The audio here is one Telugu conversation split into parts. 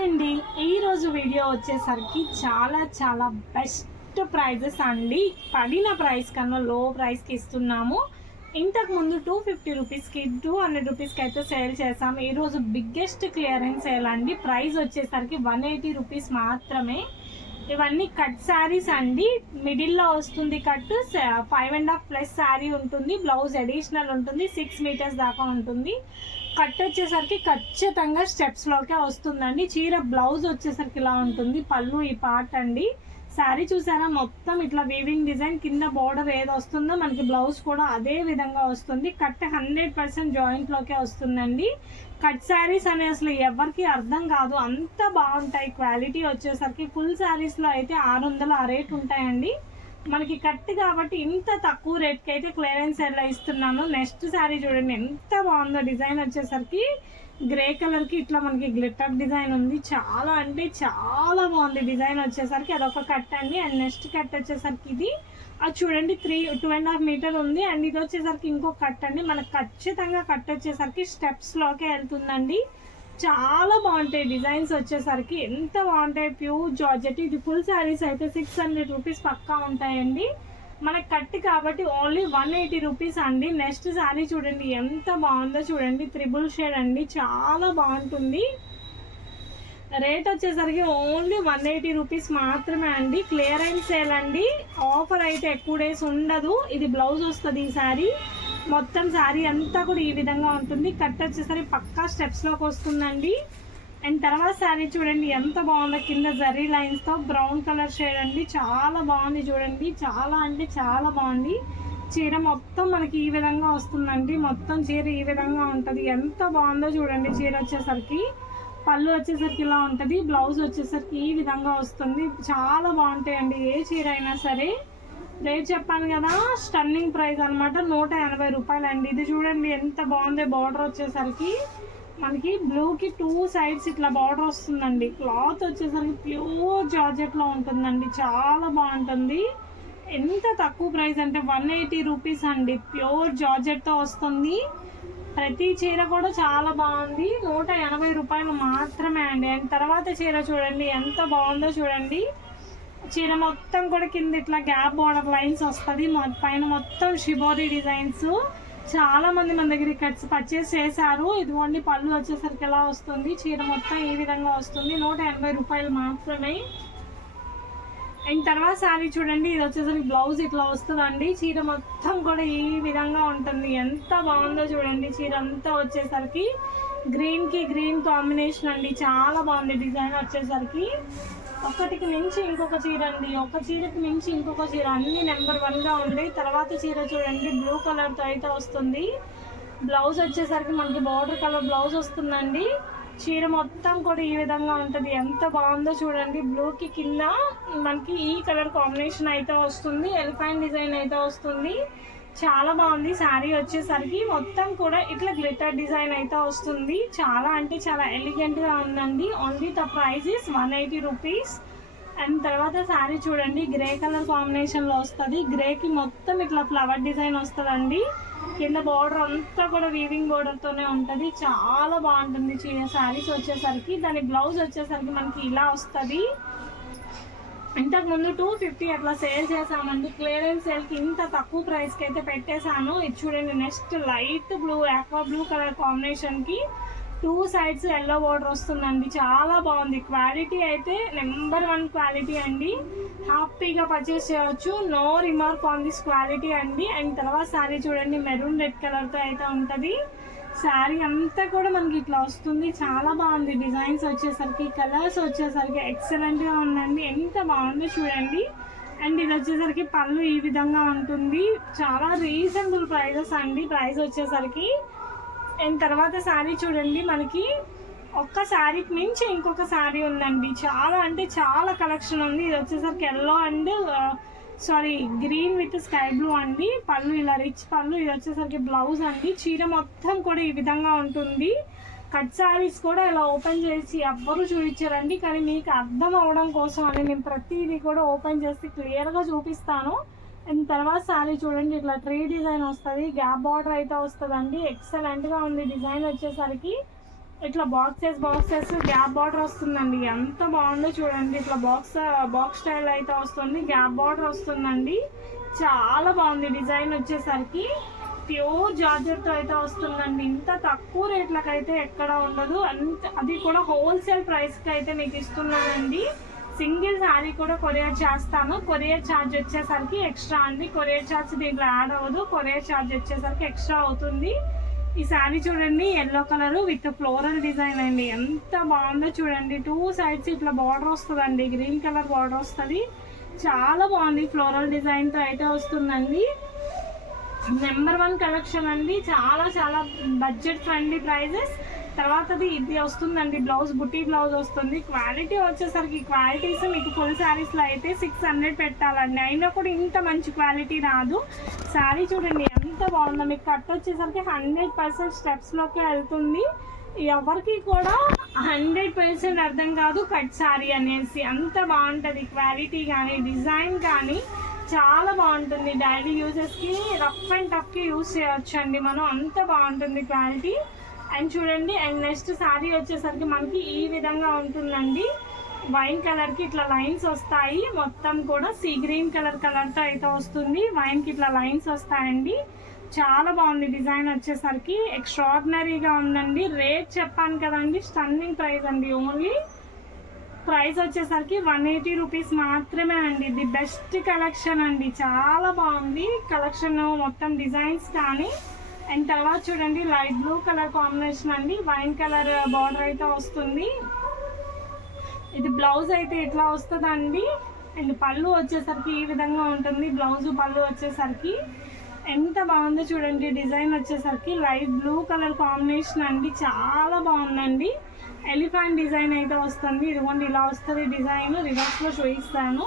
హాయ్ అండి, ఈరోజు వీడియో వచ్చేసరికి చాలా బెస్ట్ ప్రైజెస్ అండి. పడిన ప్రైస్ కన్నా లో ప్రైస్కి ఇస్తున్నాము. ఇంతకుముందు 250 రూపీస్కి 200 రూపీస్కి అయితే సేల్ చేసాము. ఈరోజు బిగ్గెస్ట్ క్లియరెన్స్ సేల్ అండి. ప్రైస్ వచ్చేసరికి 180 రూపీస్ మాత్రమే. ఇవన్నీ కట్ శారీస్ అండి. మిడిల్లో వస్తుంది కట్, 5.5 ప్లస్ శారీ ఉంటుంది, బ్లౌజ్ అడిషనల్ ఉంటుంది, 6 మీటర్స్ దాకా ఉంటుంది. కట్ వచ్చేసరికి ఖచ్చితంగా స్టెప్స్లోకే వస్తుందండి. చీర బ్లౌజ్ వచ్చేసరికి ఇలా ఉంటుంది, పళ్ళు ఈ పార్ట్ అండి. శారీ చూసారా, మొత్తం ఇట్లా వీవింగ్ డిజైన్, కింద బోర్డర్ ఏది వస్తుందో మనకి బ్లౌజ్ కూడా అదే విధంగా వస్తుంది. కట్ 100% జాయింట్లోకే వస్తుందండి. కట్ శారీస్ అనే అసలు ఎవరికి అర్థం కాదు, అంత బాగుంటాయి. క్వాలిటీ వచ్చేసరికి ఫుల్ శారీస్లో అయితే 600 ఆ రేట్ ఉంటాయండి. మనకి కట్ కాబట్టి ఇంత తక్కువ రేట్కి అయితే క్లియరెన్స్ ఎలా ఇస్తున్నాను. నెక్స్ట్ శారీ చూడండి ఎంత బాగుందో. డిజైన్ వచ్చేసరికి గ్రే కలర్కి ఇట్లా మనకి గ్లిటర్ డిజైన్ ఉంది. చాలా అంటే చాలా బాగుంది డిజైన్ వచ్చేసరికి. అదొక కట్ అండి. అండ్ నెక్స్ట్ కట్ వచ్చేసరికి ఇది, అది చూడండి 2.5 మీటర్ ఉంది. అండ్ ఇది వచ్చేసరికి ఇంకో కట్ అండి. మనకు ఖచ్చితంగా కట్ వచ్చేసరికి స్టెప్స్లోకే వెళ్తుందండి. చాలా బాగుంటాయి డిజైన్స్ వచ్చేసరికి, ఎంత బాగుంటాయి. Pure georgette. ఇది ఫుల్ శారీస్ అయితే 600 రూపీస్ పక్కా ఉంటాయండి. మనకి కట్ కాబట్టి ఓన్లీ 180 రూపీస్ అండి. నెక్స్ట్ శారీ చూడండి ఎంత బాగుందో చూడండి. త్రిబుల్ షేడ్ అండి, చాలా బాగుంటుంది. రేట్ వచ్చేసరికి ఓన్లీ 180 రూపీస్ మాత్రమే అండి. క్లియరెన్స్ సేల్ అండి. ఆఫర్ అయితే ఎక్కువ డేస్ ఉండదు. ఇది బ్లౌజ్ వస్తుంది ఈ శారీ. మొత్తం శారీ అంతా కూడా ఈ విధంగా ఉంటుంది. కట్ వచ్చేసరికి పక్కా స్టెప్స్లోకి వస్తుందండి. అండ్ తర్వాత శారీ చూడండి ఎంత బాగుందో. కింద జరీ లైన్స్తో బ్రౌన్ కలర్ షేడ్ అండి, చాలా బాగుంది చూడండి. చాలా అంటే చాలా బాగుంది. చీర మొత్తం మనకి ఈ విధంగా వస్తుందండి. మొత్తం చీర ఈ విధంగా ఉంటుంది. ఎంత బాగుందో చూడండి. చీర వచ్చేసరికి పళ్ళు వచ్చేసరికి ఇలా ఉంటుంది, బ్లౌజ్ వచ్చేసరికి ఈ విధంగా వస్తుంది. చాలా బాగుంటాయండి ఏ చీర అయినా సరే. రేట్ చెప్పాను కదా, స్టన్నింగ్ ప్రైస్ అనమాట, 180 రూపాయలు అండి. ఇది చూడండి ఎంత బాగుంది. బార్డర్ వచ్చేసరికి మనకి బ్లూకి 2 సైడ్స్ ఇట్లా బార్డర్ వస్తుందండి. క్లాత్ వచ్చేసరికి ప్యూర్ జార్జెట్లో ఉంటుందండి, చాలా బాగుంటుంది. ఎంత తక్కువ ప్రైస్ అంటే 180 రూపీస్ అండి. ప్యూర్ జార్జెట్తో వస్తుంది. ప్రతి చీర కూడా చాలా బాగుంది. 180 రూపాయలు మాత్రమే అండి. అండ్ తర్వాత చీర చూడండి ఎంత బాగుందో చూడండి. చీర మొత్తం కూడా కింద ఇట్లా గ్యాప్ బోర్డర్ లైన్స్ వస్తుంది, పైన మొత్తం షిబోరీ డిజైన్స్. చాలా మంది మన దగ్గర కట్స్ పర్చేస్ చేశారు. ఇదిగోండి పళ్ళు వచ్చేసరికి ఎలా వస్తుంది. చీర మొత్తం ఈ విధంగా వస్తుంది. 180 రూపాయలు మాత్రమే. అండ్ తర్వాత శారీ చూడండి, ఇది వచ్చేసరికి బ్లౌజ్ ఇట్లా వస్తుందండి. చీర మొత్తం కూడా ఈ విధంగా ఉంటుంది. ఎంత బాగుందో చూడండి. చీర అంతా వచ్చేసరికి గ్రీన్కి గ్రీన్ కాంబినేషన్ అండి, చాలా బాగుంది డిజైన్ వచ్చేసరికి. ఒకటికి మించి ఇంకొక చీర అండి, ఒక చీరకి మించి ఇంకొక చీర, అన్ని నెంబర్ 1గా ఉంది. తర్వాత చీర చూడండి బ్లూ కలర్తో అయితే వస్తుంది. బ్లౌజ్ వచ్చేసరికి మనకి బార్డర్ కలర్ బ్లౌజ్ వస్తుందండి. చీర మొత్తం కూడా ఈ విధంగా ఉంటుంది. ఎంత బాగుందో చూడండి. బ్లూకి కింద మనకి ఈ కలర్ కాంబినేషన్ అయితే వస్తుంది, ఎలిఫెంట్ డిజైన్ అయితే వస్తుంది. చాలా బాగుంది. శారీ వచ్చేసరికి మొత్తం కూడా ఇట్లా గ్లిటర్ డిజైన్ అయితే వస్తుంది. చాలా అంటే చాలా ఎలిగెంట్గా ఉందండి. Only the price is 180 rupees. And తర్వాత శారీ చూడండి గ్రే కలర్ కాంబినేషన్లో వస్తుంది. గ్రేకి మొత్తం ఇట్లా ఫ్లవర్ డిజైన్ వస్తుందండి. కింద బార్డర్ అంతా కూడా వీవింగ్ బార్డర్తోనే ఉంటుంది. చాలా బాగుంటుంది శారీస్ వచ్చేసరికి. దాని బ్లౌజ్ వచ్చేసరికి మనకి ఇలా వస్తుంది. ఇంతకుముందు 250 అట్లా సేల్ చేసామండి. క్లియరెన్స్ సేల్కి ఇంత తక్కువ ప్రైస్కి అయితే పెట్టేశాను. ఇది చూడండి next light blue, aqua blue colour కాంబినేషన్కి 2 సైడ్స్ ఎల్లో బార్డర్ వస్తుందండి. చాలా బాగుంది. క్వాలిటీ అయితే నెంబర్ 1 క్వాలిటీ అండి. హ్యాపీగా పర్చేస్ చేయవచ్చు. No remark on this quality అండి. అండ్ తర్వాత శారీ చూడండి మెరూన్ రెడ్ కలర్తో అయితే ఉంటుంది. శారీ అంతా కూడా మనకి ఇట్లా వస్తుంది. చాలా బాగుంది. డిజైన్స్ వచ్చేసరికి, కలర్స్ వచ్చేసరికి ఎక్సలెంట్గా ఉందండి. ఎంత బాగుందో చూడండి. అండ్ ఇది వచ్చేసరికి పళ్ళు ఈ విధంగా ఉంటుంది. చాలా రీజనబుల్ ప్రైజెస్ అండి ప్రైస్ వచ్చేసరికి. అండ్ తర్వాత శారీ చూడండి మనకి ఒక్క శారీకి మించి ఇంకొక శారీ ఉందండి. చాలా అంటే చాలా కలెక్షన్ ఉంది. ఇది వచ్చేసరికి yellow and green with sky blue అండి. పళ్ళు ఇలా రిచ్ పళ్ళు. ఇది వచ్చేసరికి బ్లౌజ్ అండి. చీర మొత్తం కూడా ఈ విధంగా ఉంటుంది. కట్ శారీస్ కూడా ఇలా ఓపెన్ చేసి ఎవ్వరూ చూపించారండి, కానీ మీకు అర్థం అవ్వడం కోసం అని నేను ప్రతిదీ కూడా ఓపెన్ చేసి క్లియర్గా చూపిస్తాను. అండ్ తర్వాత శారీ చూడండి ఇట్లా ట్రీ డిజైన్ వస్తుంది, గ్యాప్ బార్డర్ అయితే వస్తుందండి. ఎక్సలెంట్గా ఉంది డిజైన్ వచ్చేసరికి. ఇట్లా బాక్సెస్ గ్యాప్ బార్డర్ వస్తుందండి. ఎంత బాగుందో చూడండి. ఇట్లా బాక్స్ స్టైల్ అయితే వస్తుంది, గ్యాప్ బార్డర్ వస్తుందండి. చాలా బాగుంది డిజైన్ వచ్చేసరికి. ప్యూర్ జార్జెట్తో అయితే వస్తుందండి. ఇంత తక్కువ రేట్లకైతే ఎక్కడ ఉండదు. అది కూడా హోల్సేల్ ప్రైస్కి అయితే మీకు ఇస్తున్నానండి. సింగిల్ శారీ కూడా కొరియర్ చేస్తాను. కొరియర్ ఛార్జ్ వచ్చేసరికి ఎక్స్ట్రా అండి. కొరియర్ ఛార్జ్ దీంట్లో యాడ్ అవ్వదు, కొరియర్ ఛార్జ్ వచ్చేసరికి ఎక్స్ట్రా అవుతుంది. ఈ శారీ చూడండి, yellow colour with floral design అండి. ఎంత బాగుందో చూడండి. 2 సైడ్స్ ఇట్లా బార్డర్ వస్తుందండి, గ్రీన్ కలర్ బార్డర్ వస్తుంది. చాలా బాగుంది. ఫ్లోరల్ డిజైన్తో అయితే వస్తుందండి. నెంబర్ 1 కలెక్షన్ అండి. చాలా బడ్జెట్ ఫ్రెండ్లీ ప్రైజెస్. తర్వాతది ఇది వస్తుందండి, బ్లౌజ్ బుటీ బ్లౌజ్ వస్తుంది. క్వాలిటీ వచ్చేసరికి క్వాలిటీస్ మీకు ఫుల్ శారీస్లో అయితే 600 పెట్టాలండి. అయినా కూడా ఇంత మంచి క్వాలిటీ రాదు. శారీ చూడండి ఎంత బాగుందో. మీకు కట్ వచ్చేసరికి 100% స్టెప్స్లోకి వెళ్తుంది. ఎవరికి కూడా 100% అర్థం కాదు కట్ శారీ అనేసి. అంత బాగుంటుంది క్వాలిటీ కానీ డిజైన్ కానీ చాలా బాగుంటుంది. డైలీ యూజెస్కి రఫ్ అండ్ టఫ్కి యూజ్ చేయొచ్చు అండి మనం. అంత బాగుంటుంది క్వాలిటీ. అండ్ చూడండి, అండ్ నెక్స్ట్ శారీ వచ్చేసరికి మనకి ఈ విధంగా ఉంటుందండి. వైన్ కలర్కి ఇట్లా లైన్స్ వస్తాయి. మొత్తం కూడా సీ గ్రీన్ కలర్తో అయితే వస్తుంది. వైన్కి ఇట్లా లైన్స్ వస్తాయండి. చాలా బాగుంది డిజైన్ వచ్చేసరికి. ఎక్స్ట్రాడినరీగా ఉందండి. రేట్ చెప్పాను కదండి, స్టన్నింగ్ ప్రైస్ అండి. ఓన్లీ ప్రైస్ వచ్చేసరికి 180 రూపీస్ మాత్రమే అండి. ది బెస్ట్ కలెక్షన్ అండి. చాలా బాగుంది కలెక్షన్ మొత్తం డిజైన్స్ కానీ. అండ్ తర్వాత చూడండి, లైట్ బ్లూ కలర్ కాంబినేషన్ అండి. వైన్ కలర్ బార్డర్ అయితే వస్తుంది. ఇది బ్లౌజ్ అయితే ఇట్లా వస్తుందండి. అండ్ పళ్ళు వచ్చేసరికి ఈ విధంగా ఉంటుంది. బ్లౌజ్ పళ్ళు వచ్చేసరికి ఎంత బాగుందో చూడండి. డిజైన్ వచ్చేసరికి లైట్ బ్లూ కలర్ కాంబినేషన్ అండి. చాలా బాగుందండి. ఎలిఫెంట్ డిజైన్ అయితే వస్తుంది. ఇదిగోండి ఇలా వస్తుంది డిజైన్. రివర్స్లో చూపిస్తాను.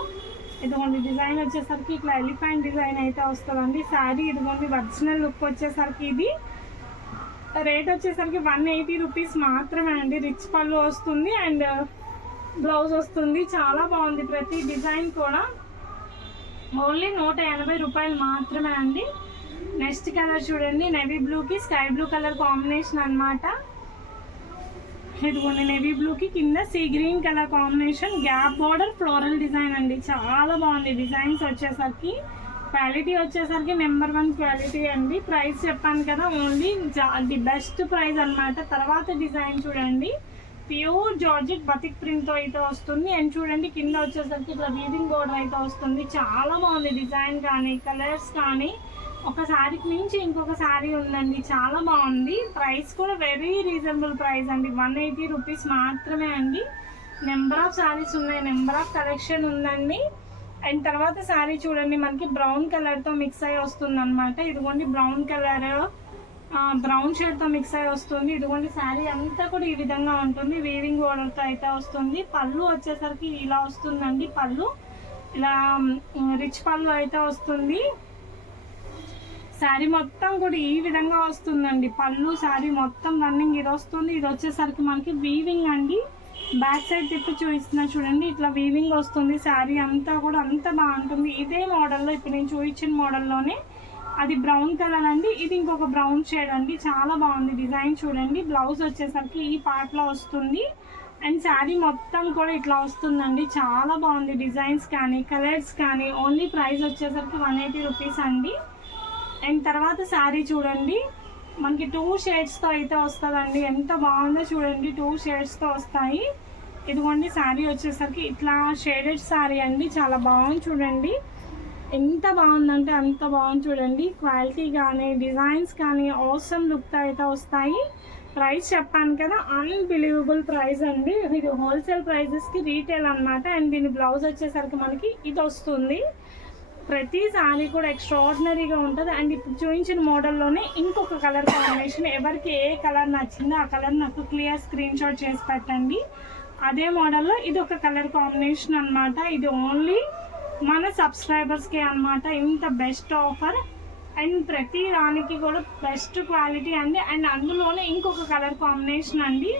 ఇదిగోండి డిజైన్ వచ్చేసరికి ఇట్లా ఎలిఫెంట్ డిజైన్ అయితే వస్తుందండి. శారీ ఇదిగోండి ఒరిజినల్ లుక్ వచ్చేసరికి ఇది రేట్ వచ్చేసరికి 180 రూపీస్ మాత్రమే అండి. రిచ్ పళ్ళు వస్తుంది అండ్ బ్లౌజ్ వస్తుంది. చాలా బాగుంది ప్రతి డిజైన్ కూడా. ఓన్లీ 180 రూపాయలు మాత్రమే అండి. నెక్స్ట్ కలర్ చూడండి, నేవీ బ్లూకి స్కై బ్లూ కలర్ కాంబినేషన్ అనమాట. ఇదిగోండి నేవీ బ్లూకి కింద sea green colour combination, gap border, floral design అండి. చాలా బాగుంది డిజైన్స్ వచ్చేసరికి. క్వాలిటీ వచ్చేసరికి నెంబర్ 1 క్వాలిటీ అండి. ప్రైస్ చెప్పాను కదా, ఓన్లీ ది బెస్ట్ ప్రైస్ అనమాట. తర్వాత డిజైన్ చూడండి, ప్యూర్ జార్జెట్ బతిక్ ప్రింట్తో అయితే వస్తుంది. అండ్ చూడండి కింద వచ్చేసరికి ఇట్లా వీవింగ్ బోర్డర్ అయితే వస్తుంది. చాలా బాగుంది డిజైన్ కానీ కలర్స్ కానీ. ఒక శారీకి నుంచి ఇంకొక శారీ ఉందండి. చాలా బాగుంది. ప్రైస్ కూడా వెరీ రీజనబుల్ ప్రైస్ అండి. 180 రూపీస్ మాత్రమే అండి. నెంబర్ ఆఫ్ శారీస్ ఉన్నాయి, నెంబర్ ఆఫ్ కలెక్షన్ ఉందండి. అండ్ తర్వాత శారీ చూడండి, మనకి బ్రౌన్ కలర్తో మిక్స్ అయ్యి వస్తుంది అనమాట. ఇదిగోండి బ్రౌన్ కలర్ బ్రౌన్ షేడ్తో మిక్స్ అయ్యి వస్తుంది. ఇదిగోండి శారీ అంతా కూడా ఈ విధంగా ఉంటుంది. వీవింగ్ బోర్డర్తో అయితే వస్తుంది. పళ్ళు వచ్చేసరికి ఇలా వస్తుందండి. పళ్ళు ఇలా రిచ్ పళ్ళు అయితే వస్తుంది. శారీ మొత్తం కూడా ఈ విధంగా వస్తుందండి. పళ్ళు శారీ మొత్తం రన్నింగ్ ఇది వస్తుంది. ఇది వచ్చేసరికి మనకి వీవింగ్ అండి. బ్యాక్ సైడ్ తిప్పి చూపిస్తున్నా చూడండి, ఇట్లా వీవింగ్ వస్తుంది. శారీ అంతా కూడా అంత బాగుంటుంది. ఇదే మోడల్లో ఇప్పుడు నేను చూపించిన మోడల్లోనే అది బ్రౌన్ కలర్ అండి. ఇది ఇంకొక బ్రౌన్ షేడ్ అండి. చాలా బాగుంది డిజైన్ చూడండి. బ్లౌజ్ వచ్చేసరికి ఈ పార్ట్లో వస్తుంది. అండ్ శారీ మొత్తం కూడా ఇట్లా వస్తుందండి. చాలా బాగుంది డిజైన్స్ కానీ కలర్స్ కానీ. ఓన్లీ ప్రైస్ వచ్చేసరికి 180 రూపీస్ అండి. అండ్ తర్వాత శారీ చూడండి, మనకి 2 షేడ్స్తో అయితే వస్తుందండి. ఎంత బాగుందో చూడండి, 2 షేడ్స్తో వస్తాయి. ఇదిగోండి శారీ వచ్చేసరికి ఇట్లా షేడెడ్ శారీ అండి. చాలా బాగుంది చూడండి. ఎంత బాగుందంటే అంత బాగుంది చూడండి. క్వాలిటీ కానీ డిజైన్స్ కానీ ఆసమ్ లుక్తో అయితే వస్తాయి. ప్రైస్ చెప్పాను కదా, అన్బిలీవబుల్ ప్రైస్ అండి. ఇది హోల్సేల్ ప్రైజెస్కి రీటైల్ అనమాట. అండ్ దీని బ్లౌజ్ వచ్చేసరికి మనకి ఇది వస్తుంది. ప్రతి శారీ కూడా ఎక్స్ట్రాడినరీగా ఉంటుంది. అండ్ ఇప్పుడు చూపించిన మోడల్లోనే ఇంకొక కలర్ కాంబినేషన్. ఎవరికి ఏ కలర్ నచ్చిందో ఆ కలర్ నాకు క్లియర్ స్క్రీన్ షాట్ చేసి పెట్టండి. అదే మోడల్లో ఇది ఒక కలర్ కాంబినేషన్ అనమాట. ఇది ఓన్లీ మన సబ్స్క్రైబర్స్కే అనమాట. ఇంత బెస్ట్ ఆఫర్. అండ్ ప్రతి దానికి కూడా బెస్ట్ క్వాలిటీ అండి. అండ్ అందులోనే ఇంకొక కలర్ కాంబినేషన్ అండి.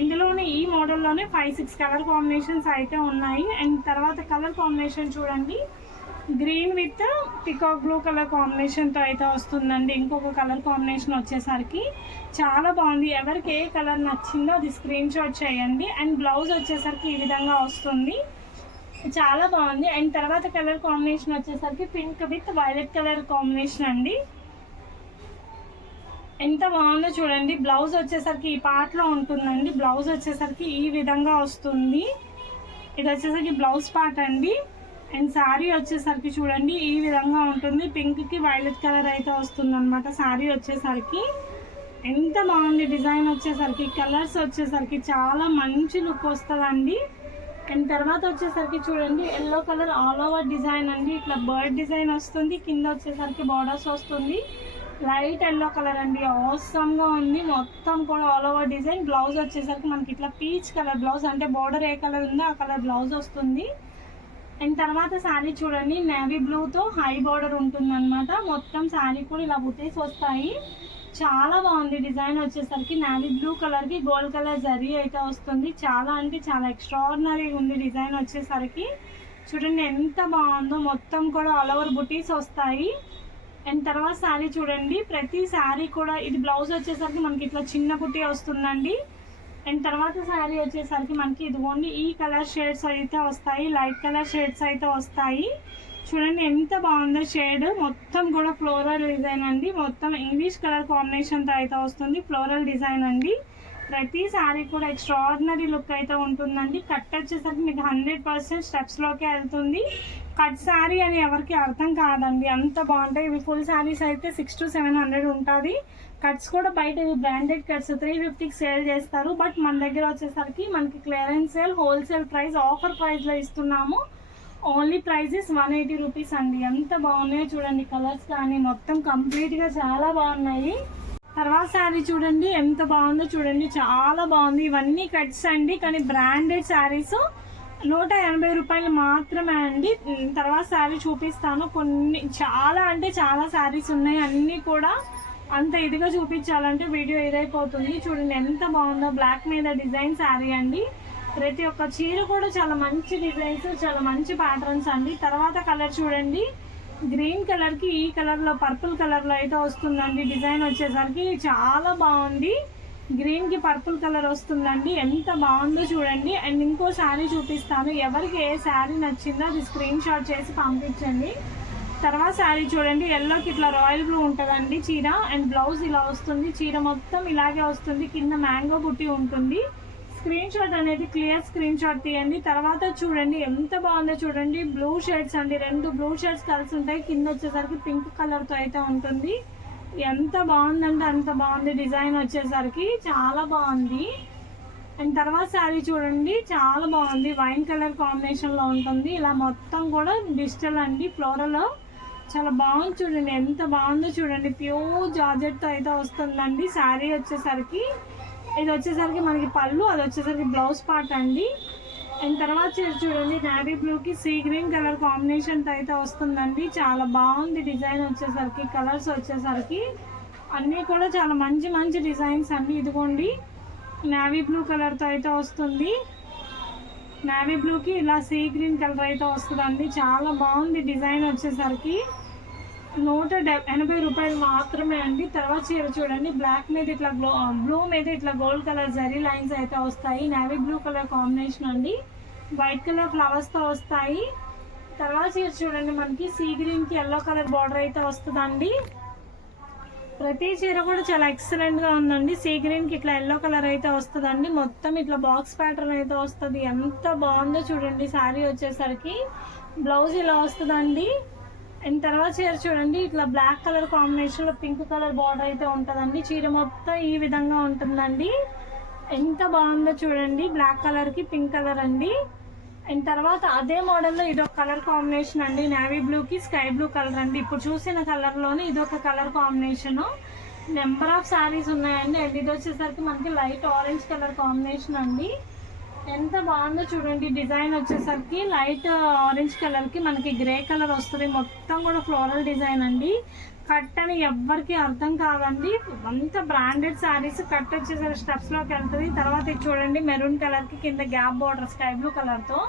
ఇందులోనే ఈ మోడల్లోనే 5-6 కలర్ కాంబినేషన్స్ అయితే ఉన్నాయి. అండ్ తర్వాత కలర్ కాంబినేషన్ చూడండి, green with peacock blue colour కాంబినేషన్తో అయితే వస్తుందండి. ఇంకొక కలర్ కాంబినేషన్ వచ్చేసరికి చాలా బాగుంది. ఎవరికి ఏ కలర్ నచ్చిందో అది స్క్రీన్ షాట్ చేయండి. అండ్ బ్లౌజ్ వచ్చేసరికి ఈ విధంగా వస్తుంది, చాలా బాగుంది. అండ్ తర్వాత కలర్ కాంబినేషన్ వచ్చేసరికి pink with violet colour combination అండి. ఎంత బాగుందో చూడండి. బ్లౌజ్ వచ్చేసరికి ఈ పార్ట్లో ఉంటుందండి. బ్లౌజ్ వచ్చేసరికి ఈ విధంగా వస్తుంది. ఇది వచ్చేసరికి బ్లౌజ్ పార్ట్ అండి. అండ్ శారీ వచ్చేసరికి చూడండి ఈ విధంగా ఉంటుంది. పింక్కి వైలెట్ కలర్ అయితే వస్తుంది అనమాట శారీ వచ్చేసరికి. ఎంత బాగుంది డిజైన్ వచ్చేసరికి. కలర్స్ వచ్చేసరికి చాలా మంచి లుక్ వస్తుందండి. అండ్ తర్వాత వచ్చేసరికి చూడండి yellow colour all over design అండి. ఇట్లా బర్డ్ డిజైన్ వస్తుంది, కింద వచ్చేసరికి బార్డర్స్ వస్తుంది. లైట్ ఎల్లో కలర్ అండి, అవసరంగా ఉంది. మొత్తం కూడా ఆల్ ఓవర్ డిజైన్. బ్లౌజ్ వచ్చేసరికి మనకి ఇట్లా పీచ్ కలర్ బ్లౌజ్, అంటే బార్డర్ ఏ కలర్ ఉందో ఆ కలర్ బ్లౌజ్ వస్తుంది. అండ్ తర్వాత శారీ చూడండి నేవీ బ్లూతో హై బార్డర్ ఉంటుంది అనమాట. మొత్తం శారీ కూడా ఇలా బుటీస్ వస్తాయి. చాలా బాగుంది డిజైన్ వచ్చేసరికి. నేవీ బ్లూ కలర్కి గోల్డ్ కలర్ జరీ అయితే వస్తుంది. చాలా అంటే చాలా ఎక్స్ట్రాడినరీగా ఉంది డిజైన్ వచ్చేసరికి. చూడండి ఎంత బాగుందో. మొత్తం కూడా ఆల్ ఓవర్ బుటీస్ వస్తాయి. అండ్ తర్వాత శారీ చూడండి, ప్రతి శారీ కూడా ఇది బ్లౌజ్ వచ్చేసరికి మనకి ఇట్లా చిన్న బుటీ వస్తుందండి. అండ్ తర్వాత శారీ వచ్చేసరికి మనకి ఇదిగోండి ఈ కలర్ షేడ్స్ అయితే వస్తాయి, లైట్ కలర్ షేడ్స్ అయితే వస్తాయి. చూడండి ఎంత బాగుందో షేడ్. మొత్తం కూడా ఫ్లోరల్ డిజైన్ అండి. మొత్తం ఇంగ్లీష్ కలర్ కాంబినేషన్తో అయితే వస్తుంది. ఫ్లోరల్ డిజైన్ అండి. ప్రతి శారీ కూడా ఎక్స్ట్రాడినరీ లుక్ అయితే ఉంటుందండి. కట్ వచ్చేసరికి మీకు 100% స్టెప్స్లోకే వెళ్తుంది. కట్ శారీ అని ఎవరికి అర్థం కాదండి, అంత బాగుంటాయి. ఇవి ఫుల్ శారీస్ అయితే 600 to 700 ఉంటుంది. కట్స్ కూడా బయట ఇవి బ్రాండెడ్ కట్స్ 350కి సేల్ చేస్తారు. బట్ మన దగ్గర వచ్చేసరికి మనకి clearance sale, wholesale price, offer ప్రైస్లో ఇస్తున్నాము. ఓన్లీ ప్రైస్ ఇస్ 180 రూపీస్ అండి. ఎంత బాగున్నాయో చూడండి. కలర్స్ కానీ మొత్తం కంప్లీట్గా చాలా బాగున్నాయి. తర్వాత శారీ చూడండి ఎంత బాగుందో చూడండి, చాలా బాగుంది. ఇవన్నీ కట్స్ అండి, కానీ బ్రాండెడ్ శారీస్ 180 రూపాయలు మాత్రమే అండి. తర్వాత శారీ చూపిస్తాను. కొన్ని చాలా అంటే చాలా శారీస్ ఉన్నాయి, అన్నీ కూడా అంత ఇదిగా చూపించాలంటే వీడియో ఇదైపోతుంది. చూడండి ఎంత బాగుందో. బ్లాక్ మీద డిజైన్ శారీ అండి. ప్రతి ఒక్క చీర కూడా చాలా మంచి డిజైన్స్, చాలా మంచి ప్యాటర్న్స్ అండి. తర్వాత కలర్ చూడండి, గ్రీన్ కలర్కి ఈ కలర్లో పర్పుల్ కలర్లో అయితే వస్తుందండి. డిజైన్ వచ్చేసరికి చాలా బాగుంది. గ్రీన్కి పర్పుల్ కలర్ వస్తుందండి. ఎంత బాగుందో చూడండి. అండ్ ఇంకో శారీ చూపిస్తాను. ఎవరికి ఏ శారీ నచ్చిందో అది స్క్రీన్ షాట్ చేసి పంపించండి. తర్వాత శారీ చూడండి, ఎల్లోకి ఇట్లా రాయల్ బ్లూ ఉంటుందండి చీర. అండ్ బ్లౌజ్ ఇలా వస్తుంది. చీర మొత్తం ఇలాగే వస్తుంది. కింద మ్యాంగో బుట్టి ఉంటుంది. స్క్రీన్ షాట్ అనేది క్లియర్ స్క్రీన్ షాట్ తీయండి. తర్వాత చూడండి ఎంత బాగుందో చూడండి. బ్లూ షేడ్స్ అండి, 2 బ్లూ షేడ్స్ కలిసి ఉంటాయి. కింద వచ్చేసరికి పింక్ కలర్తో అయితే ఉంటుంది. ఎంత బాగుందంటే అంత బాగుంది. డిజైన్ వచ్చేసరికి చాలా బాగుంది. అండ్ తర్వాత శారీ చూడండి చాలా బాగుంది. వైన్ కలర్ కాంబినేషన్లో ఉంటుంది. ఇలా మొత్తం కూడా డిజిటల్ అండి, ఫ్లోరల్. చాలా బాగుంది చూడండి. ఎంత బాగుందో చూడండి. ప్యూర్ జార్జెట్తో అయితే వస్తుందండి శారీ వచ్చేసరికి. ఇది వచ్చేసరికి మనకి పళ్ళు, అది వచ్చేసరికి బ్లౌజ్ పార్ట్ అండి. అండ్ తర్వాత చూడండి నేవీ బ్లూకి సీ గ్రీన్ కలర్ కాంబినేషన్తో అయితే వస్తుందండి. చాలా బాగుంది డిజైన్ వచ్చేసరికి. కలర్స్ వచ్చేసరికి అన్నీ కూడా చాలా మంచి మంచి డిజైన్స్ అండి. ఇదిగోండి నేవీ బ్లూ కలర్తో అయితే వస్తుంది. నేవీ బ్లూకి ఇలా సీ గ్రీన్ కలర్ అయితే వస్తుందండి. చాలా బాగుంది డిజైన్ వచ్చేసరికి. 180 రూపాయలు మాత్రమే అండి. తర్వాత చీర చూడండి, బ్లాక్ మీద ఇట్లా బ్లూ మీద ఇట్లా గోల్డ్ కలర్ జరీ లైన్స్ అయితే వస్తాయి. నేవీ బ్లూ కలర్ కాంబినేషన్ అండి. వైట్ కలర్ ఫ్లవర్స్తో వస్తాయి. తర్వాత చీర చూడండి, మనకి సీ గ్రీన్కి ఎల్లో కలర్ బార్డర్ అయితే వస్తుందండి. ప్రతి చీర కూడా చాలా ఎక్సలెంట్గా ఉందండి. సీ గ్రీన్కి ఇట్లా ఎల్లో కలర్ అయితే వస్తుందండి. మొత్తం ఇట్లా బాక్స్ ప్యాటర్న్ అయితే వస్తుంది. ఎంత బాగుందో చూడండి. శారీ వచ్చేసరికి బ్లౌజ్ ఇలా వస్తుందండి. అండ్ తర్వాత చీర చూడండి, ఇట్లా బ్లాక్ కలర్ కాంబినేషన్లో పింక్ కలర్ బార్డర్ అయితే ఉంటుందండి. చీర మొత్తం ఈ విధంగా ఉంటుందండి. ఎంత బాగుందో చూడండి. బ్లాక్ కలర్కి పింక్ కలర్ అండి. అండ్ తర్వాత అదే మోడల్లో ఇదొక కలర్ కాంబినేషన్ అండి. నేవీ బ్లూకి స్కై బ్లూ కలర్ అండి. ఇప్పుడు చూసిన కలర్లోనే ఇదొక colour combination. Number of saris ఉన్నాయండి. అండ్ ఇది వచ్చేసరికి మనకి లైట్ ఆరెంజ్ కలర్ కాంబినేషన్ అండి. ఎంత బాగుందో చూడండి. డిజైన్ వచ్చేసరికి లైట్ ఆరెంజ్ కలర్కి మనకి గ్రే కలర్ వస్తుంది. మొత్తం కూడా ఫ్లోరల్ డిజైన్ అండి. కట్ అని ఎవ్వరికి అర్థం కాదండి. అంత బ్రాండెడ్ శారీస్. కట్ వచ్చేసరికి స్టెప్స్లోకి వెళ్తుంది. తర్వాత ఇది చూడండి మెరూన్ కలర్కి కింద గ్యాప్ బార్డర్ స్కై బ్లూ కలర్తో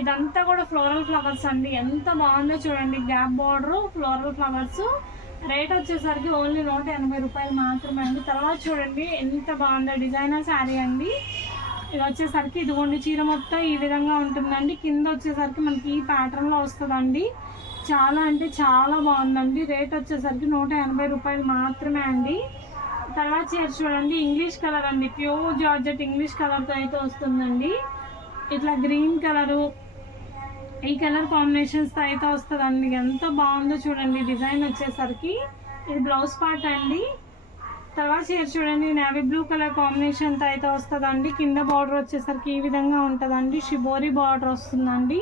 ఇదంతా కూడా ఫ్లోరల్ ఫ్లవర్స్ అండి, ఎంత బాగుందో చూడండి. Gap border floral flowers. Rate వచ్చేసరికి ఓన్లీ 180 రూపాయలు మాత్రమే అండి. తర్వాత చూడండి ఎంత బాగుందో డిజైనర్ శారీ అండి. ఇది వచ్చేసరికి ఇదిగోండి చీర మొత్తం ఈ విధంగా ఉంటుందండి. కింద వచ్చేసరికి మనకి ఈ ప్యాటర్న్లో వస్తుందండి. చాలా అంటే చాలా బాగుందండి. రేట్ వచ్చేసరికి 180 రూపాయలు మాత్రమే అండి. తర్వాత చీర చూడండి ఇంగ్లీష్ కలర్ అండి, ప్యూర్ జార్జెట్ ఇంగ్లీష్ కలర్తో అయితే వస్తుందండి. ఇట్లా గ్రీన్ కలరు ఈ కలర్ కాంబినేషన్స్తో అయితే వస్తుందండి. ఎంత బాగుందో చూడండి డిజైన్ వచ్చేసరికి. ఇది బ్లౌజ్ పార్ట్ అండి. తర్వాత చీర చూడండి నేవీ బ్లూ కలర్ కాంబినేషన్తో అయితే వస్తుందండి. కింద బార్డర్ వచ్చేసరికి ఈ విధంగా ఉంటుందండి, షిబోరి బార్డర్ వస్తుందండి.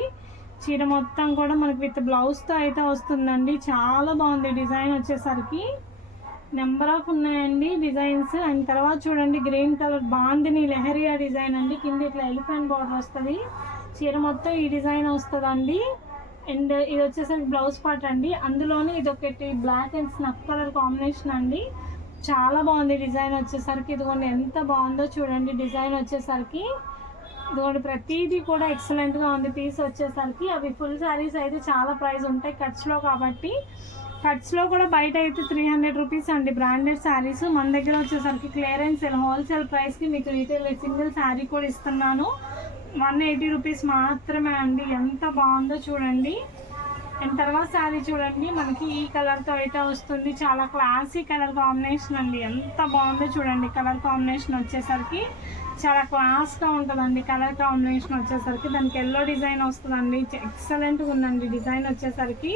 చీర మొత్తం కూడా మనకి విత్ బ్లౌజ్తో అయితే వస్తుందండి. చాలా బాగుంది డిజైన్ వచ్చేసరికి. నెంబర్ ఆఫ్ ఉన్నాయండి డిజైన్స్. అండ్ తర్వాత చూడండి green colour bandhani leheriya design అండి. కింద ఇట్లా ఎలిఫెంట్ బార్డర్ వస్తుంది. చీర మొత్తం ఈ డిజైన్ వస్తుందండి. అండ్ ఇది వచ్చేసరికి బ్లౌజ్ పార్ట్ అండి. అందులోనే ఇది ఒకటి black and snuff colour combination అండి. చాలా బాగుంది డిజైన్ వచ్చేసరికి. ఇదిగోండి ఎంత బాగుందో చూడండి డిజైన్ వచ్చేసరికి. ఇదిగోండి ప్రతిదీ కూడా ఎక్సలెంట్గా ఉంది పీస్ వచ్చేసరికి. అవి ఫుల్ శారీస్ అయితే చాలా ప్రైస్ ఉంటాయి కట్స్లో కాబట్టి. కట్స్లో కూడా బయట అయితే 300 రూపీస్ అండి బ్రాండెడ్ శారీస్. మన దగ్గర వచ్చేసరికి క్లియరెన్స్ హోల్సేల్ ప్రైస్కి మీకు రీటైల్ సింగిల్ శారీ కూడా ఇస్తున్నాను. 180 రూపీస్ మాత్రమే అండి. ఎంత బాగుందో చూడండి. అండ్ తర్వాత శారీ చూడండి మనకి ఈ కలర్తో అయితే వస్తుంది. చాలా క్లాసీ కలర్ కాంబినేషన్ అండి. ఎంత బాగుందో చూడండి. కలర్ కాంబినేషన్ వచ్చేసరికి చాలా క్లాస్గా ఉంటుందండి. కలర్ కాంబినేషన్ వచ్చేసరికి దానికి ఎల్లో డిజైన్ వస్తుందండి. ఎక్సలెంట్గా ఉందండి డిజైన్ వచ్చేసరికి.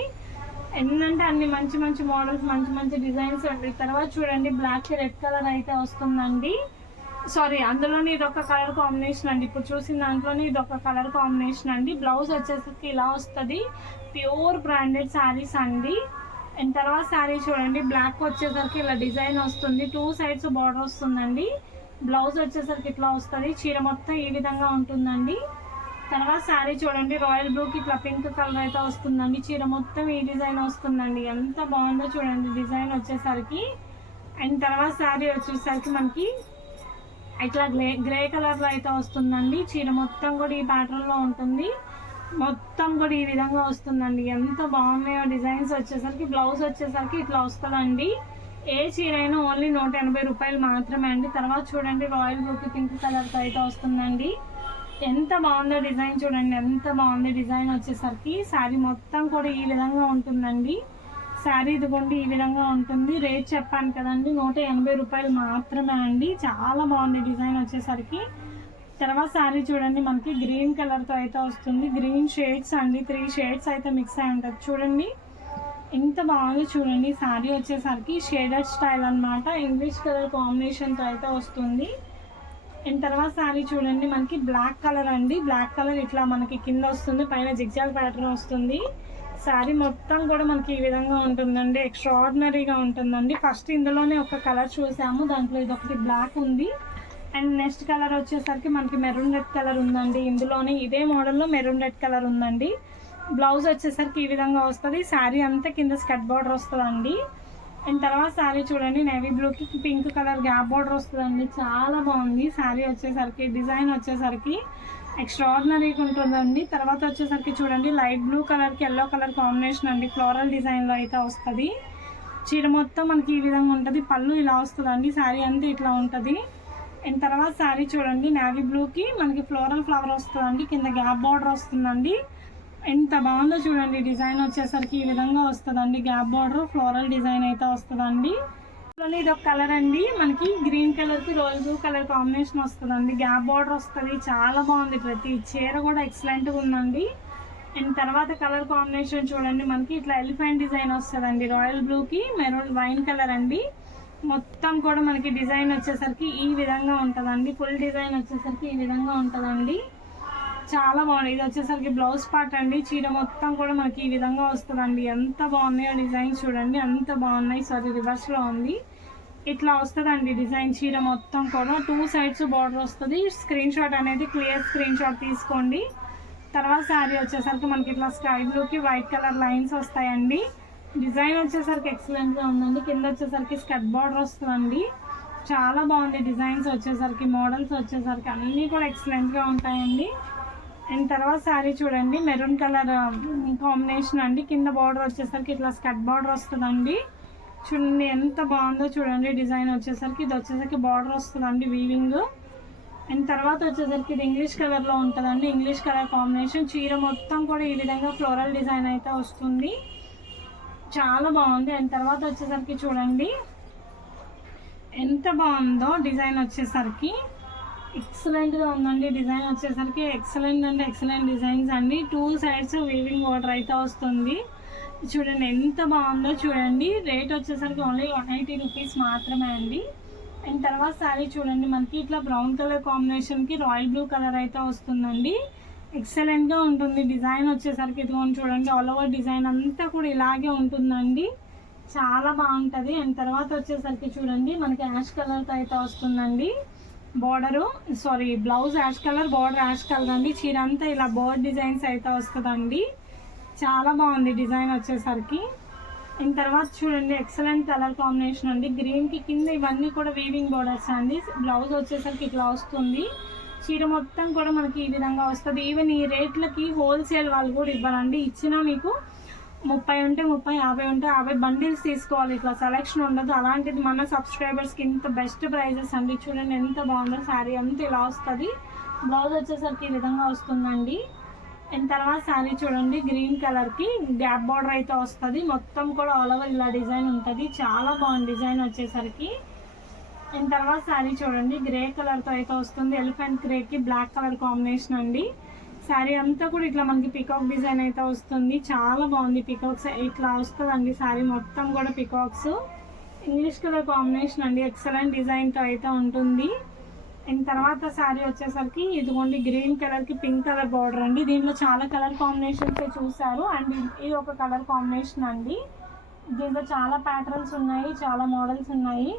ఏంటంటే అన్ని మంచి మంచి మోడల్స్, మంచి మంచి డిజైన్స్ అండి. తర్వాత చూడండి బ్లాక్ రెడ్ కలర్ అయితే వస్తుందండి. సారీ, అందులోనే ఇదొక కలర్ కాంబినేషన్ అండి. ఇప్పుడు చూసిన దాంట్లోనే ఇదొక కలర్ కాంబినేషన్ అండి. బ్లౌజ్ వచ్చేసరికి ఇలా వస్తుంది. ప్యూర్ బ్రాండెడ్ శారీస్ అండి. అండ్ తర్వాత శారీ చూడండి బ్లాక్ వచ్చేసరికి ఇలా డిజైన్ వస్తుంది. 2 సైడ్స్ బార్డర్ వస్తుందండి. బ్లౌజ్ వచ్చేసరికి ఇట్లా వస్తుంది. చీర మొత్తం ఈ విధంగా ఉంటుందండి. తర్వాత శారీ చూడండి రాయల్ బ్లూకి ఇట్లా పింక్ కలర్ అయితే వస్తుందండి. చీర మొత్తం ఈ డిజైన్ వస్తుందండి. ఎంత బాగుందో చూడండి డిజైన్ వచ్చేసరికి. అండ్ తర్వాత శారీ వచ్చేసరికి మనకి ఇట్లా గ్రే కలర్లో అయితే వస్తుందండి. చీర మొత్తం కూడా ఈ ప్యాటర్న్లో ఉంటుంది. మొత్తం కూడా ఈ విధంగా వస్తుందండి. ఎంత బాగున్నాయో డిజైన్స్ వచ్చేసరికి. బ్లౌజ్ వచ్చేసరికి ఇట్లా వస్తుందండి. ఏ చీర అయినా ఓన్లీ 180 రూపాయలు మాత్రమే అండి. తర్వాత చూడండి రాయల్ బ్లూకి పింక్ కలర్తో అయితే వస్తుందండి. ఎంత బాగుందో డిజైన్ చూడండి. ఎంత బాగుంది డిజైన్ వచ్చేసరికి. శారీ మొత్తం కూడా ఈ విధంగా ఉంటుందండి. శారీ ఇదిగోండి ఈ విధంగా ఉంటుంది. రేట్ చెప్పాను కదండి 180 రూపాయలు మాత్రమే అండి. చాలా బాగుంది డిజైన్ వచ్చేసరికి. తర్వాత శారీ చూడండి మనకి గ్రీన్ కలర్తో అయితే వస్తుంది. గ్రీన్ షేడ్స్ అండి, 3 షేడ్స్ అయితే మిక్స్ అయి ఉంటుంది చూడండి. ఎంత బాగుంది చూడండి. శారీ వచ్చేసరికి షేడెడ్ స్టైల్ అనమాట. ఇంగ్లీష్ కలర్ కాంబినేషన్తో అయితే వస్తుంది. అండ్ తర్వాత శారీ చూడండి మనకి బ్లాక్ కలర్ అండి. బ్లాక్ కలర్ ఇట్లా మనకి కింద వస్తుంది, పైన జిగ్జాగ్ ప్యాటర్న్ వస్తుంది. శారీ మొత్తం కూడా మనకి ఈ విధంగా ఉంటుందండి. ఎక్స్ట్రాడినరీగా ఉంటుందండి. ఫస్ట్ ఇందులోనే ఒక కలర్ చూసాము, దాంట్లో ఇదొకటి బ్లాక్ ఉంది. అండ్ నెక్స్ట్ కలర్ వచ్చేసరికి మనకి మెరూన్ రెడ్ కలర్ ఉందండి. ఇందులోనే ఇదే మోడల్లో మెరూన్ రెడ్ కలర్ ఉందండి. బ్లౌజ్ వచ్చేసరికి ఈ విధంగా వస్తుంది. శారీ అంతా కింద స్కర్ట్ బార్డర్ వస్తుందండి. అండ్ తర్వాత శారీ చూడండి నేవీ బ్లూకి పింక్ కలర్ గ్యాప్ బార్డర్ వస్తుందండి. చాలా బాగుంది శారీ వచ్చేసరికి. డిజైన్ వచ్చేసరికి ఎక్స్ట్రాడినరీగా ఉంటుందండి. తర్వాత వచ్చేసరికి చూడండి లైట్ బ్లూ కలర్కి ఎల్లో కలర్ కాంబినేషన్ అండి. ఫ్లోరల్ డిజైన్లో అయితే వస్తుంది. చీర మొత్తం మనకి ఈ విధంగా ఉంటుంది. పళ్ళు ఇలా వస్తుందండి. శారీ అంతా ఇట్లా ఉంటుంది. అండ్ తర్వాత శారీ చూడండి నేవీ బ్లూకి మనకి ఫ్లోరల్ ఫ్లవర్ వస్తుందండి. కింద గ్యాప్ బార్డర్ వస్తుందండి. ఎంత బాగుందో చూడండి. డిజైన్ వచ్చేసరికి ఈ విధంగా వస్తుందండి. గ్యాప్ బార్డర్ ఫ్లోరల్ డిజైన్ అయితే వస్తుందండి. ఇది ఒక కలర్ అండి మనకి గ్రీన్ కలర్కి రోజ్ బ్లూ కలర్ కాంబినేషన్ వస్తుందండి. గ్యాప్ బార్డర్ వస్తుంది. చాలా బాగుంది. ప్రతి చీర కూడా ఎక్సలెంట్గా ఉందండి. అండ్ తర్వాత కలర్ కాంబినేషన్ చూడండి మనకి ఇట్లా ఎలిఫెంట్ డిజైన్ వస్తుందండి. రాయల్ బ్లూకి మెరూన్ వైన్ కలర్ అండి. మొత్తం కూడా మనకి డిజైన్ వచ్చేసరికి ఈ విధంగా ఉంటుందండి. ఫుల్ డిజైన్ వచ్చేసరికి ఈ విధంగా ఉంటుందండి. చాలా బాగుంది. ఇది వచ్చేసరికి బ్లౌజ్ పార్ట్ అండి. చీర మొత్తం కూడా మనకి ఈ విధంగా వస్తుందండి. ఎంత బాగున్నాయో డిజైన్ చూడండి. అంత బాగున్నాయి. సారీ రివర్స్లో ఉంది. ఇట్లా వస్తుందండి డిజైన్. చీర మొత్తం కూడా 2 సైడ్స్ బార్డర్ వస్తుంది. స్క్రీన్ షాట్ అనేది క్లియర్ స్క్రీన్ షాట్ తీసుకోండి. తర్వాత శారీ వచ్చేసరికి మనకి ఇట్లా స్కై బ్లూకి వైట్ కలర్ లైన్స్ వస్తాయండి. డిజైన్ వచ్చేసరికి ఎక్సలెంట్గా ఉందండి. కింద వచ్చేసరికి స్కర్ట్ బార్డర్ వస్తుందండి. చాలా బాగుంది డిజైన్స్ వచ్చేసరికి. మోడల్స్ వచ్చేసరికి అన్నీ కూడా ఎక్సలెంట్గా ఉంటాయండి. అండ్ తర్వాత శారీ చూడండి మెరూన్ కలర్ కాంబినేషన్ అండి. కింద బార్డర్ వచ్చేసరికి ఇట్లా స్కర్ట్ బార్డర్ వస్తుందండి. చూడండి ఎంత బాగుందో చూడండి. డిజైన్ వచ్చేసరికి ఇది వచ్చేసరికి బార్డర్ వస్తుందండి వీవింగ్. అండ్ తర్వాత వచ్చేసరికి ఇది ఇంగ్లీష్ కలర్లో ఉంటుందండి. English colour combination. చీర మొత్తం కూడా ఈ విధంగా ఫ్లోరల్ డిజైన్ అయితే వస్తుంది. చాలా బాగుంది. అండ్ తర్వాత వచ్చేసరికి చూడండి ఎంత బాగుందో డిజైన్ వచ్చేసరికి. ఎక్సలెంట్గా ఉందండి డిజైన్ వచ్చేసరికి. ఎక్సలెంట్ అంటే ఎక్సలెంట్ డిజైన్స్ అండి. 2 సైడ్స్ వీవింగ్ బార్డర్ అయితే వస్తుంది. చూడండి ఎంత బాగుందో చూడండి. రేట్ వచ్చేసరికి ఓన్లీ 180 రూపీస్ మాత్రమే అండి. అండ్ తర్వాత శారీ చూడండి మనకి ఇట్లా బ్రౌన్ కలర్ కాంబినేషన్కి రాయల్ బ్లూ కలర్ అయితే వస్తుందండి. ఎక్సలెంట్గా ఉంటుంది డిజైన్ వచ్చేసరికి. ఇదిగోండి చూడండి ఆల్ ఓవర్ డిజైన్ అంతా కూడా ఇలాగే ఉంటుందండి. చాలా బాగుంటుంది. అండ్ తర్వాత వచ్చేసరికి చూడండి మనకి యాష్ కలర్తో అయితే వస్తుందండి border. Blouse ash colour, border ash colour అండి. చీర అంతా ఇలా బర్డ్ డిజైన్స్ అయితే వస్తుందండి. చాలా బాగుంది డిజైన్ వచ్చేసరికి. అండ్ తర్వాత చూడండి ఎక్సలెంట్ కలర్ కాంబినేషన్ అండి. గ్రీన్కి కింద ఇవన్నీ కూడా వీవింగ్ బోర్డర్స్ అండి. బ్లౌజ్ వచ్చేసరికి ఇట్లా వస్తుంది. చీర మొత్తం కూడా మనకి ఈ విధంగా వస్తుంది. ఈవెన్ ఈ రేట్లకి హోల్సేల్ వాళ్ళు కూడా ఇవ్వరండి. ఇచ్చినా మీకు 30 ఉంటే 30, 50 ఉంటే 50 బండిల్స్ తీసుకోవాలి. ఇట్లా సెలెక్షన్ ఉండదు. అలాంటిది మన సబ్స్క్రైబర్స్కి ఇంత బెస్ట్ ప్రైజెస్ అండి. చూడండి ఎంత బాగుందో. శారీ అంతా ఇలా వస్తుంది. బ్లౌజ్ వచ్చేసరికి ఈ విధంగా వస్తుందండి. అండ్ తర్వాత శారీ చూడండి గ్రీన్ కలర్కి గ్యాప్ బార్డర్ అయితే వస్తుంది. మొత్తం కూడా ఆల్ ఓవర్ ఇలా డిజైన్ ఉంటుంది. చాలా బాగుంది డిజైన్ వచ్చేసరికి. అండ్ తర్వాత శారీ చూడండి గ్రే కలర్తో అయితే వస్తుంది. ఎలిఫెంట్ గ్రేకి బ్లాక్ కలర్ కాంబినేషన్ అండి. శారీ అంతా కూడా ఇట్లా మనకి పికాక్ డిజైన్ అయితే వస్తుంది. చాలా బాగుంది. పికాక్స్ ఇట్లా వస్తుందండి. శారీ మొత్తం కూడా పికాక్స్. ఇంగ్లీష్ కలర్ కాంబినేషన్ అండి. ఎక్సలెంట్ డిజైన్తో అయితే ఉంటుంది. అండ్ తర్వాత శారీ వచ్చేసరికి ఇదిగోండి గ్రీన్ కలర్కి పింక్ కలర్ బార్డర్ అండి. దీంట్లో చాలా కలర్ కాంబినేషన్స్ చూసారు. అండ్ ఇది ఒక కలర్ కాంబినేషన్ అండి. దీంట్లో చాలా ప్యాటర్న్స్ ఉన్నాయి, చాలా మోడల్స్ ఉన్నాయి.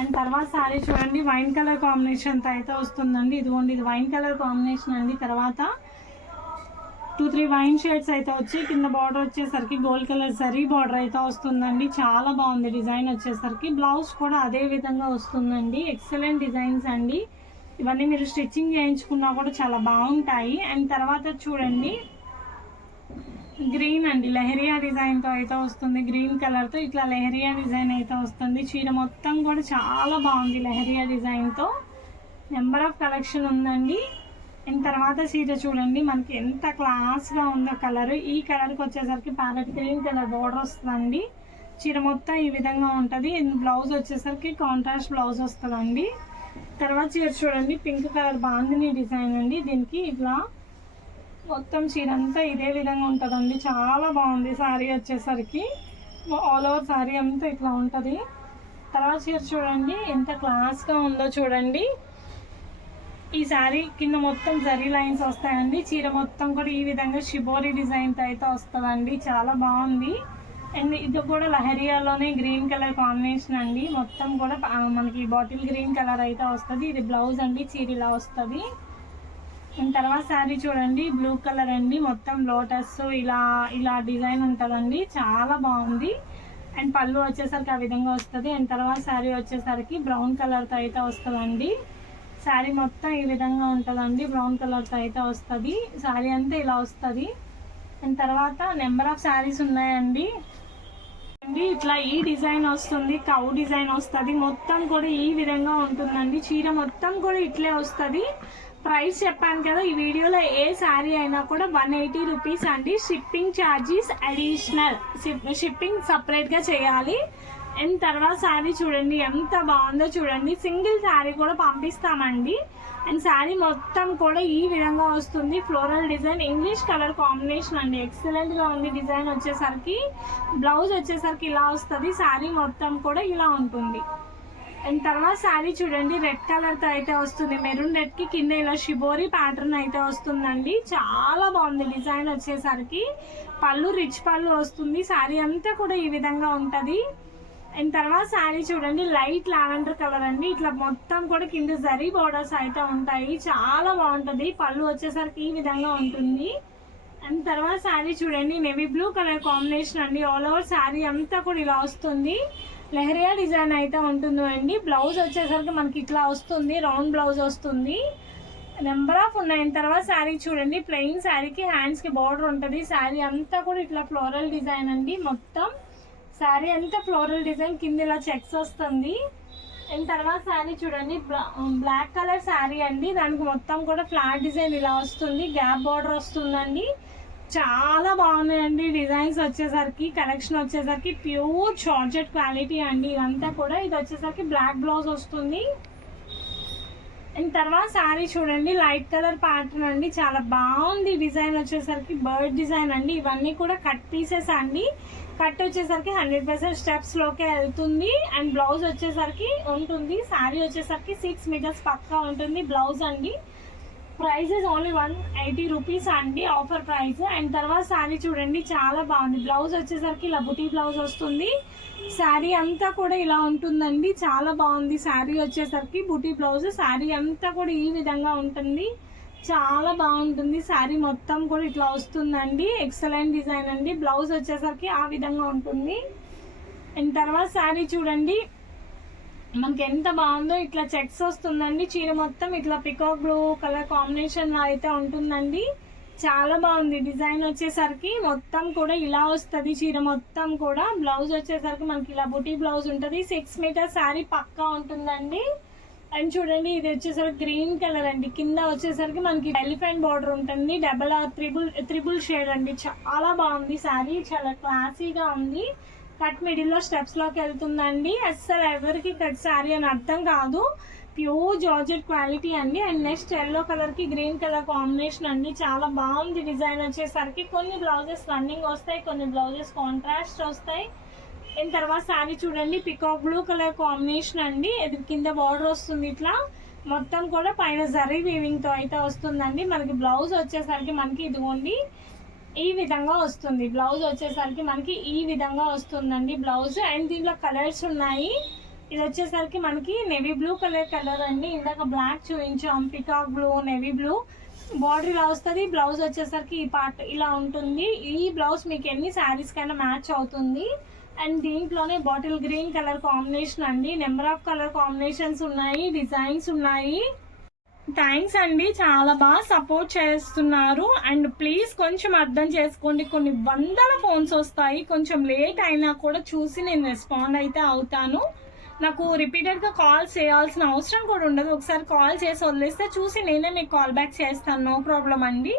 అండ్ తర్వాత శారీ చూడండి వైన్ కలర్ కాంబినేషన్తో అయితే వస్తుందండి. ఇదిగోండి ఇది వైన్ కలర్ కాంబినేషన్ అండి. తర్వాత 2-3 వైన్ షేడ్స్ అయితే వచ్చి కింద బార్డర్ వచ్చేసరికి గోల్డ్ కలర్ జరీ బార్డర్ అయితే వస్తుందండి. చాలా బాగుంది డిజైన్ వచ్చేసరికి. బ్లౌజ్ కూడా అదే విధంగా వస్తుందండి. ఎక్సలెంట్ డిజైన్స్ అండి. ఇవన్నీ మీరు స్టిచ్చింగ్ చేయించుకున్నా కూడా చాలా బాగుంటాయి. అండ్ తర్వాత చూడండి గ్రీన్ అండి లెహరియా డిజైన్తో అయితే వస్తుంది. గ్రీన్ కలర్తో ఇట్లా లెహరియా డిజైన్ అయితే వస్తుంది. చీర మొత్తం కూడా చాలా బాగుంది లెహరియా డిజైన్తో. నెంబర్ ఆఫ్ కలెక్షన్ ఉందండి. అండ్ తర్వాత చీర చూడండి మనకి ఎంత క్లాస్గా ఉందో కలర్. ఈ కలర్కి వచ్చేసరికి ప్యారెట్ గ్రీన్ కలర్ బార్డర్ వస్తుందండి. చీర మొత్తం ఈ విధంగా ఉంటుంది. బ్లౌజ్ వచ్చేసరికి కాంట్రాస్ట్ బ్లౌజ్ వస్తుందండి. తర్వాత చీర చూడండి పింక్ కలర్ బాందిని డిజైన్ అండి. దీనికి ఇట్లా మొత్తం చీర అంతా ఇదే విధంగా ఉంటుందండి. చాలా బాగుంది శారీ వచ్చేసరికి. ఆల్ ఓవర్ శారీ అంతా ఇట్లా ఉంటుంది. తర్వాత చీర చూడండి ఎంత క్లాస్గా ఉందో చూడండి. ఈ శారీ కింద మొత్తం జరీ లైన్స్ వస్తాయండి. చీర మొత్తం కూడా ఈ విధంగా షిబోరి డిజైన్తో అయితే వస్తుందండి. చాలా బాగుంది. అండ్ ఇది కూడా లహరియాలోనే గ్రీన్ కలర్ కాంబినేషన్ అండి. మొత్తం కూడా మనకి బాటిల్ గ్రీన్ కలర్ అయితే వస్తుంది. ఇది బ్లౌజ్ అండి. చీర ఇలా వస్తుంది. అండ్ తర్వాత శారీ చూడండి బ్లూ కలర్ అండి. మొత్తం లోటస్ ఇలా డిజైన్ ఉంటుందండి. చాలా బాగుంది. అండ్ పళ్ళు వచ్చేసరికి ఆ విధంగా వస్తుంది. అండ్ తర్వాత శారీ వచ్చేసరికి బ్రౌన్ కలర్తో అయితే వస్తుందండి. శారీ మొత్తం ఈ విధంగా ఉంటుందండి. బ్రౌన్ కలర్తో అయితే వస్తుంది. శారీ అంతా ఇలా వస్తుంది. అండ్ తర్వాత నెంబర్ ఆఫ్ శారీస్ ఉన్నాయండి. ఇట్లా ఈ డిజైన్ వస్తుంది. కౌ డిజైన్ వస్తుంది. మొత్తం కూడా ఈ విధంగా ఉంటుందండి. చీర మొత్తం కూడా ఇట్లే వస్తుంది. ప్రైస్ చెప్పాను కదా ఈ వీడియోలో. ఏ శారీ అయినా కూడా 180 రూపీస్ అండి. Shipping charges additional. షిప్పింగ్ సపరేట్గా చేయాలి. అండ్ తర్వాత శారీ చూడండి ఎంత బాగుందో చూడండి. సింగిల్ శారీ కూడా పంపిస్తామండి. అండ్ శారీ మొత్తం కూడా ఈ విధంగా వస్తుంది. Floral design English colour combination అండి. ఎక్సలెంట్గా ఉంది డిజైన్ వచ్చేసరికి. బ్లౌజ్ వచ్చేసరికి ఇలా వస్తుంది. శారీ మొత్తం కూడా ఇలా ఉంటుంది. అండ్ తర్వాత శారీ చూడండి రెడ్ కలర్తో అయితే వస్తుంది. మెరూన్ రెడ్కి కింద ఇలా షిబోరి ప్యాటర్న్ అయితే వస్తుందండి. చాలా బాగుంది డిజైన్ వచ్చేసరికి. పళ్ళు రిచ్ పళ్ళు వస్తుంది. శారీ అంతా కూడా ఈ విధంగా ఉంటుంది. అండ్ తర్వాత శారీ చూడండి లైట్ లావెండర్ కలర్ అండి. ఇట్లా మొత్తం కూడా కింద జరీ బోర్డర్స్ అయితే ఉంటాయి. చాలా బాగుంటుంది. పళ్ళు వచ్చేసరికి ఈ విధంగా ఉంటుంది. అండ్ తర్వాత శారీ చూడండి నేవీ బ్లూ కలర్ కాంబినేషన్ అండి. ఆల్ ఓవర్ శారీ అంతా కూడా ఇలా వస్తుంది. లెహరియా డిజైన్ అయితే ఉంటుంది అండి. బ్లౌజ్ వచ్చేసరికి మనకి ఇట్లా వస్తుంది. రౌండ్ బ్లౌజ్ వస్తుంది. నెంబర్ ఆఫ్ ఉన్నాయి. తర్వాత శారీ చూడండి, ప్లెయిన్ శారీకి హ్యాండ్స్కి బార్డర్ ఉంటుంది. శారీ అంతా కూడా ఇట్లా ఫ్లోరల్ డిజైన్ అండి. మొత్తం శారీ అంతా ఫ్లోరల్ డిజైన్, కింద ఇలా చెక్స్ వస్తుంది. అండ్ తర్వాత శారీ చూడండి, బ్లాక్ కలర్ శారీ అండి. దానికి మొత్తం కూడా ఫ్లాట్ డిజైన్ ఇలా వస్తుంది, గ్యాప్ బార్డర్ వస్తుందండి. చాలా బాగున్నాయండి డిజైన్స్ వచ్చేసరికి. కలెక్షన్ వచ్చేసరికి ప్యూర్ జార్జెట్ క్వాలిటీ అండి ఇదంతా కూడా. ఇది వచ్చేసరికి బ్లాక్ బ్లౌజ్ వస్తుంది. అండ్ తర్వాత శారీ చూడండి, లైట్ కలర్ ప్యాటర్న్ అండి. చాలా బాగుంది డిజైన్ వచ్చేసరికి, బర్డ్ డిజైన్ అండి. ఇవన్నీ కూడా కట్ పీసెస్ అండి. కట్ వచ్చేసరికి 100% స్టెప్స్లోకే వెళ్తుంది. అండ్ బ్లౌజ్ వచ్చేసరికి ఉంటుంది. శారీ వచ్చేసరికి 6 మీటర్స్ పక్కా ఉంటుంది బ్లౌజ్ అండి. ప్రైస్ ఇస్ ఓన్లీ 180 రూపీస్ అండి, ఆఫర్ ప్రైస్. అండ్ తర్వాత శారీ చూడండి, చాలా బాగుంది. బ్లౌజ్ వచ్చేసరికి ఇలా బుటీ బ్లౌజ్ వస్తుంది. శారీ అంతా కూడా ఇలా ఉంటుందండి. చాలా బాగుంది శారీ వచ్చేసరికి, బుటీ బ్లౌజ్. శారీ అంతా కూడా ఈ విధంగా ఉంటుంది, చాలా బాగుంటుంది. శారీ మొత్తం కూడా ఇట్లా వస్తుందండి. ఎక్సలెంట్ డిజైన్ అండి. బ్లౌజ్ వచ్చేసరికి ఆ విధంగా ఉంటుంది. అండ్ తర్వాత శారీ చూడండి, మనకి ఎంత బాగుందో. ఇట్లా చెక్స్ వస్తుందండి. చీర మొత్తం ఇట్లా పికాక్ బ్లూ కలర్ కాంబినేషన్ అయితే ఉంటుందండి. చాలా బాగుంది డిజైన్ వచ్చేసరికి. మొత్తం కూడా ఇలా వస్తుంది చీర మొత్తం కూడా. బ్లౌజ్ వచ్చేసరికి మనకి ఇలా బుటీ బ్లౌజ్ ఉంటుంది. 6 మీటర్ శారీ పక్కా ఉంటుందండి. అండ్ చూడండి, ఇది వచ్చేసరికి గ్రీన్ కలర్ అండి. కింద వచ్చేసరికి మనకి ఎలిఫెంట్ బార్డర్ ఉంటుంది. డబల్ ఆర్ త్రిబుల్ షేడ్ అండి. చాలా బాగుంది శారీ, చాలా క్లాసీగా ఉంది. కట్ మిడిల్లో స్టెప్స్లోకి వెళ్తుందండి. అస్సలు ఎవరికి కట్ శారీ అని అర్థం కాదు. ప్యూర్ జార్జెట్ క్వాలిటీ అండి. అండ్ నెక్స్ట్ ఎల్లో కలర్కి గ్రీన్ కలర్ కాంబినేషన్ అండి. చాలా బాగుంది డిజైన్ వచ్చేసరికి. కొన్ని బ్లౌజెస్ రన్నింగ్ వస్తాయి, కొన్ని బ్లౌజెస్ కాంట్రాస్ట్ వస్తాయి. అండ్ తర్వాత శారీ చూడండి, పికాక్ బ్లూ కలర్ కాంబినేషన్ అండి. ఇది కింద బార్డర్ వస్తుంది ఇట్లా. మొత్తం కూడా పైన జరీ వీవింగ్తో అయితే వస్తుందండి. మనకి బ్లౌజ్ వచ్చేసరికి మనకి ఇదిగోండి ఈ విధంగా వస్తుంది. బ్లౌజ్ వచ్చేసరికి మనకి ఈ విధంగా వస్తుందండి బ్లౌజ్. అండ్ దీంట్లో కలర్స్ ఉన్నాయి. ఇది వచ్చేసరికి మనకి నేవీ బ్లూ కలర్ అండి. ఇందాక బ్లాక్ చూపించాం, peacock blue, navy blue. Border ఇలా వస్తుంది. బ్లౌజ్ వచ్చేసరికి ఈ పార్ట్ ఇలా ఉంటుంది. ఈ బ్లౌజ్ మీకు ఎన్ని శారీస్ కైనా మ్యాచ్ అవుతుంది. అండ్ దీంట్లోనే బాటిల్ గ్రీన్ కలర్ కాంబినేషన్ అండి. నెంబర్ ఆఫ్ కలర్ కాంబినేషన్స్ ఉన్నాయి, డిజైన్స్ ఉన్నాయి. థ్యాంక్స్ అండి, చాలా బాగా సపోర్ట్ చేస్తున్నారు. అండ్ ప్లీజ్ కొంచెం అర్థం చేసుకోండి, కొన్ని వందల ఫోన్స్ వస్తాయి. కొంచెం లేట్ అయినా కూడా చూసి నేను రెస్పాండ్ అయితే అవుతాను. నాకు రిపీటెడ్గా కాల్ చేయాల్సిన అవసరం కూడా ఉండదు. ఒకసారి కాల్ చేసి వదిలేస్తే చూసి నేనే మీకు కాల్ బ్యాక్ చేస్తాను. నో ప్రాబ్లం అండి.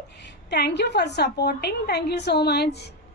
Thank you for supporting. Thank you so much.